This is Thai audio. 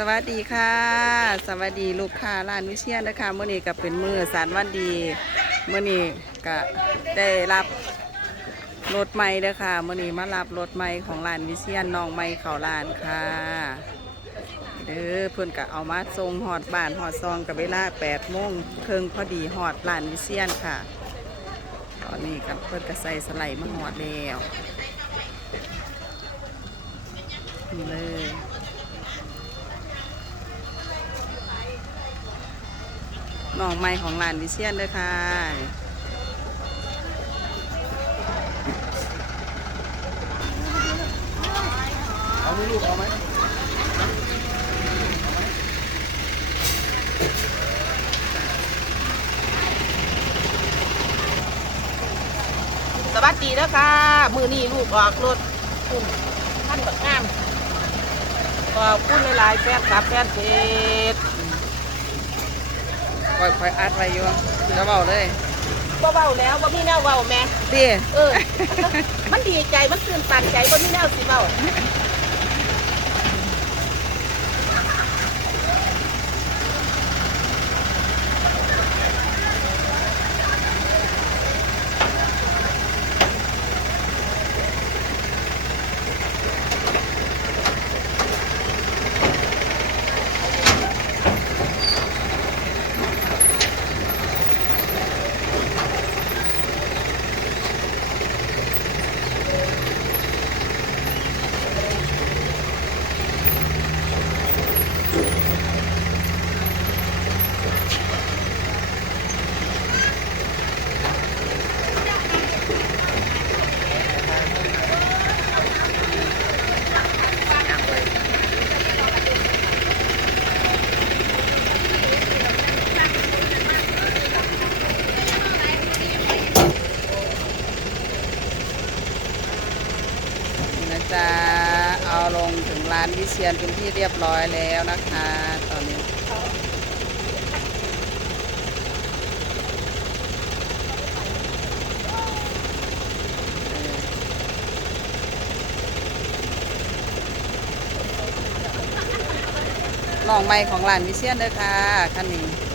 สวัสดีค่ะ สวัสดีลูกค้าร้านวิเชียนนะคะเมื่อนี้ก็เป็นมือสารวันดีเมื่อนี้ก็ได้รับรถใหม่เด้อค่ะเมื่อนี้มารับรถใหม่ของร้านวิเชียนน้องใหม่เขาร้านค่ะเด้อเพื่อนก็เอามาส่งหอดบ้านหอดซองกับเวลา8โมงครึ่งพอดีหอดร้านวิเชียนค่ะ ตอนนี้กับเพื่อนก็ใส่สไลด์มาหอดแล้วเลย น้องใหม่ของร้านวิเชียนเด้วยค่ะเอาไหมลูกเอาไหมสวัสดีแล้วค่ะมือนี้ลูกออกรถคุณท่านบักงามขอบคุณหลายๆแฟนคลับแฟนเพจ คอยคอยอัดไว้อยู่จะเบาเลยบ่เว้าแล้วบ่มีแนวเว้าแม่เตี้ยเออ มันดีใจ มันตื่นตันใจบ่มีแนวสิเว้า จะเอาลงถึงร้านวิเชียนเป็นที่เรียบร้อยแล้วนะคะ ตอนนี้น้องใหม่ของร้านวิเชียนเด้อค่ะคันนี้